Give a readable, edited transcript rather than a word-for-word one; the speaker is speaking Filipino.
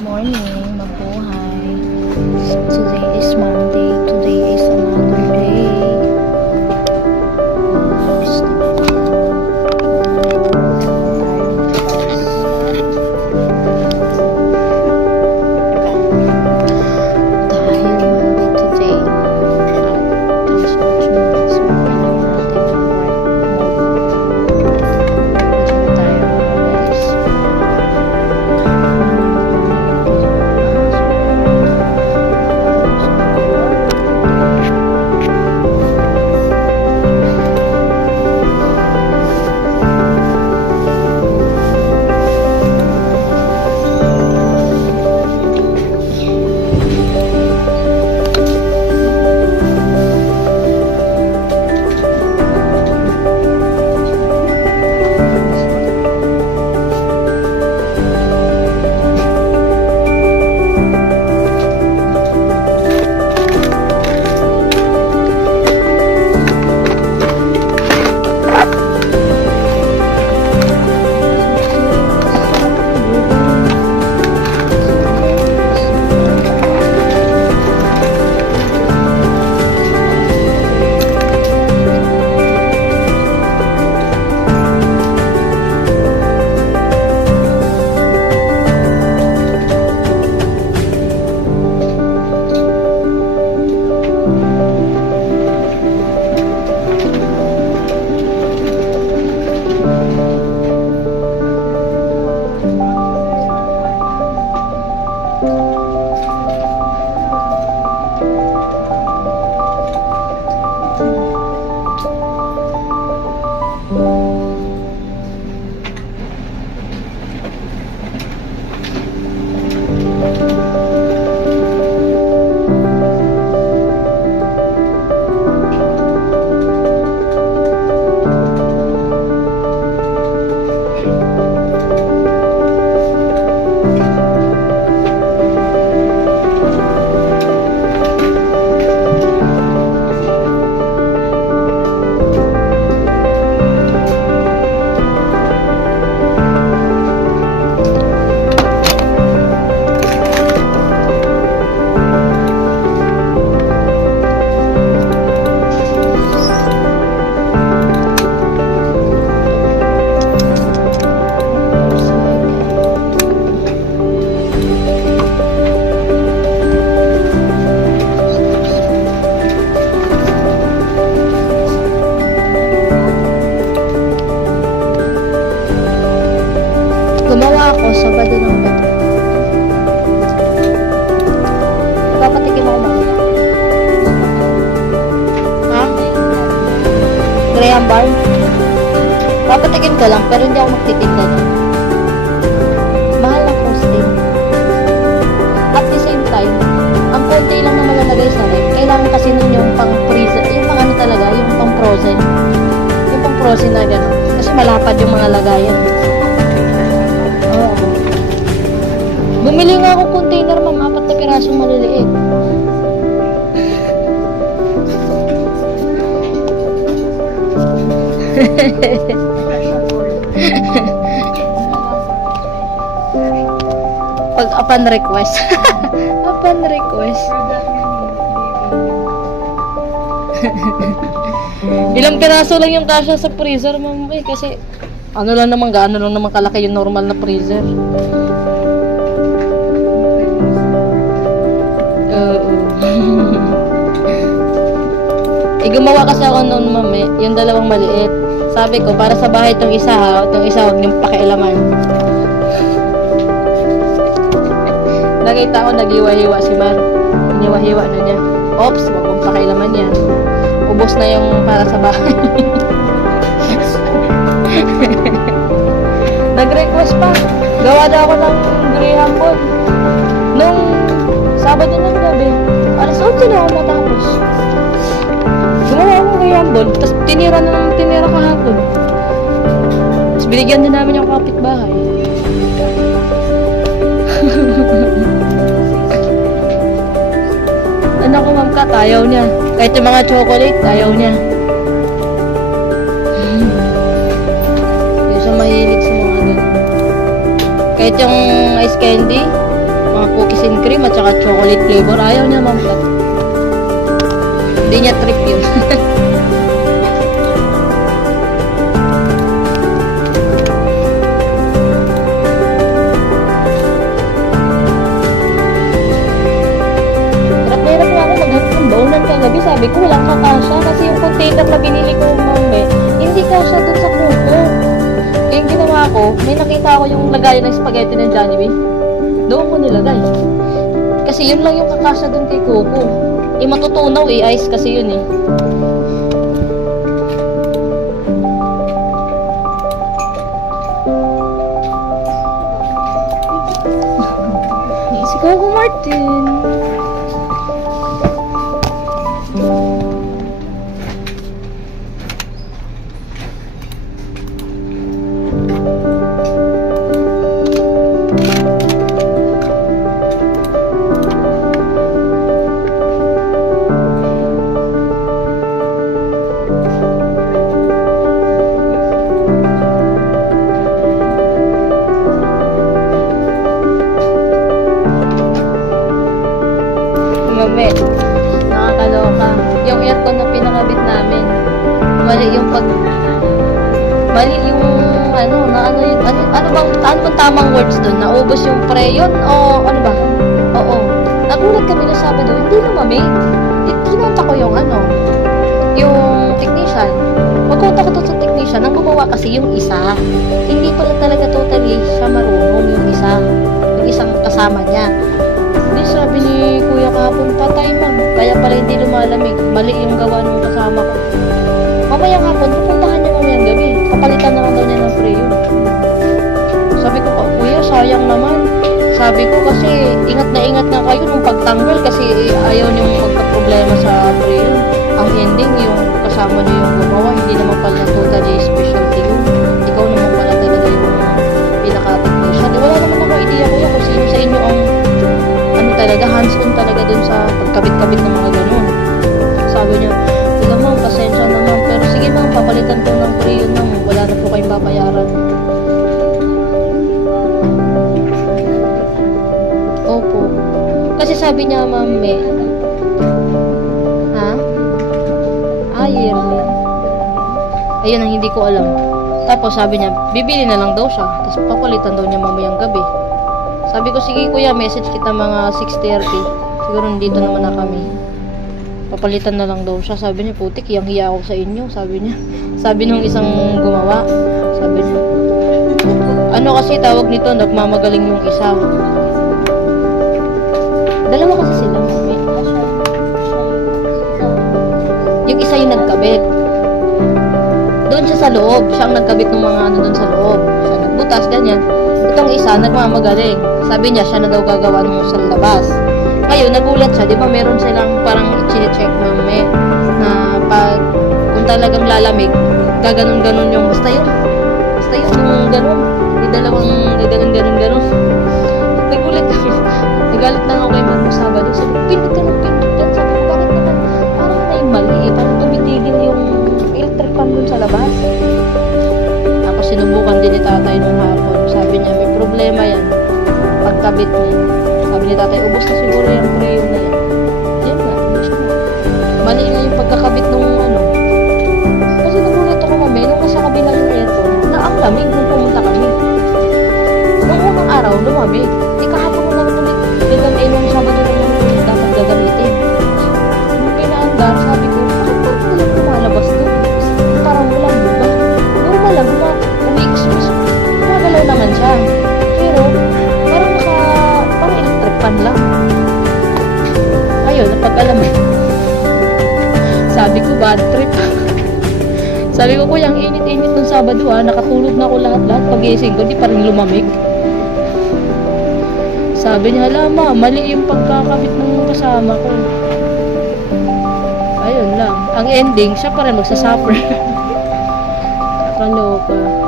Morning, mabuhay. Today is Monday. Today is another day. Gumawa ako Sabado ng gabi. Papatikim ako mamaya. Ha? Graham bar? Papatikim ko lang, pero hindi ako magtitinda nun. Mahal ang costing. At the same time, ang konti lang na malalagay sa ref. Kailangan kasi nun yung pang freezer, yung pang ano talaga, yung pang frozen. Yung pang frozen na gano'n. Kasi malapad yung mga lagayan. Bumili nga ako container, ma'am, 4 na pirasong maliliit. Pag upon request. Upon request. Ilang piraso lang yung kasya sa freezer, ma'am, kasi ano lang naman, gaano lang naman kalaki yung normal na freezer. Gumawa kasi ako noon, ma'am, yung dalawang maliit. Sabi ko, para sa bahay itong isa, ha, itong isa huwag niyong pakialaman. Nakita ko, nag-iwa-hiwa si Mar. Iniwa-hiwa na niya. Oops, huwag mong pakialaman yan. Ubos na yung para sa bahay. Nag-request pa. Gawa daw ako ng Graham bar. Nung Sabado ng gabi, alas 11 na ako matapos. Gumawa akong Graham bar, tapos tinira kahapon. Tapos binigyan din namin yung kapitbahay. Ano ko, ma'am, kat, ayaw niya. Kahit yung mga chocolate, ayaw niya. Hindi siya mahilig sa mga ganun. Kahit yung ice candy, cookies and cream at saka chocolate flavor. Ayaw niya, ma'am. Hindi niya trip yun. Baunan kagabi, sabi ko walang kakasya kasi yung container na binili ko mami, hindi kasya dun sa kuko. Yung ginawa ko, may nakita ko yung lagayan ng spaghetti ng Jollibee. Doon ko nilagay. Kasi yun lang yung kakasya dun kay Coco. Matutunaw ice kasi yun eh. Si Coco Martin. Mami, nakakaloka. Yung aircon na pinakabit namin, mali yung ano bang tamang words doon? Naubos yung preyon o ano ba? Oo. Nagulat kami na Sabado, hindi lumamig. Kinonta ko yung yung technician. Magkunta ko doon sa technician, ang gumawa kasi yung isa. Hindi pala talaga totally siya marunong yung isang kasama niya. Hindi, sabi ni Kuya kahapon, patay ma'am. Kaya pala hindi lumalamig. Mali yung gawa ng kasama ko. Mamayang hapon, pupuntahan niya mamayang gabi. Kapalitan naman daw niya ng preyon. Sabi ko, Kuya, sayang naman. Sabi ko kasi, ingat na kayo nung pagtanggal kasi ayaw niyong magka-problema sa preyon. Ang ending, yung kasama niyo yung gumawa, hindi naman pala totally specialty yun. Ikaw naman pala talaga yung pinaka-technician. Wala naman ako idea, Kuya, kung sino sa inyo ang talaga, hands-on talaga dun sa pagkabit-kabit ng mga ganun. Sabi niya, "Sige ma'am, pasensya na ma'am, pero sige ma'am, papalitan ko ng preyon ma'am, wala na po kayong babayaran." Opo. Kasi sabi niya, ma'am, yearly. Ayun ang hindi ko alam. Tapos sabi niya, bibili na lang daw siya, tapos papalitan daw niya mamayang gabi. Sabi ko, sige kuya, message kita mga 6:30. Siguro nandito naman na kami. Papalitan na lang daw siya. Sabi niya, putik, hiyang-hiya ako sa inyo. Sabi niya. Sabi nung isang gumawa. Sabi niya, ano kasi tawag nito, nagmamagaling yung isa. Dalawa kasi sila. Yung isa yung nagkabit. Doon siya sa loob. Siya ang nagkabit ng mga ano doon sa loob. Siya nagbutas, ganyan. Itong isa, nagmamagaling. Sabi niya, siya na daw gagawa nung sa labas. Ngayon, nagulat siya. Di ba meron silang parang i-check mami na pag kung talagang lalamig, gaganon-ganon yung basta yun yung ganon. Yung dalawang gaganon-ganon. Nagulat kami. Nagalit lang ako kay Manu Sabado. Sabi ko, pindot ka ng pindot dyan. Sabi ko, bakit naman? Parang may mali. Parang tumitigil yung electric fan dun sa labas. Tapos sinubukan din ni tatay nung hapon. Sabi niya, may problema yan. Pagkabit niya. Sabi ni tatay, ubos na siguro yung crayon na yan. Yan nga, ubos na. Mali na yung pagkakabit nung ano. Kasi nagulat ako mami, nung nasa kabilang yung aircon, na ang lamig nung pumunta kami. Nung unang araw, lumamig. Di kahapon mo naman ulit. Gagamay nung Sabado na lang ulit dapat gagamitin. Nung pinaandar, sabi ko, bakit parang walang lumalabas doon? Parang walang buba. Normal lang, umiiksos. Gumagalaw naman siya. Pero, parang electric fan lang. Ayun, napag-alaman. Sabi ko, bad trip. Sabi ko, kuya, ang init-init nung Sabado nakatulog na ako lahat-lahat. Pag-iising ko, di pa rin lumamig. Sabi niya, hala mali yung pagkakabit ng kasama ko. Ayun lang. Ang ending, siya pa rin magsasuffer. Nakaloka.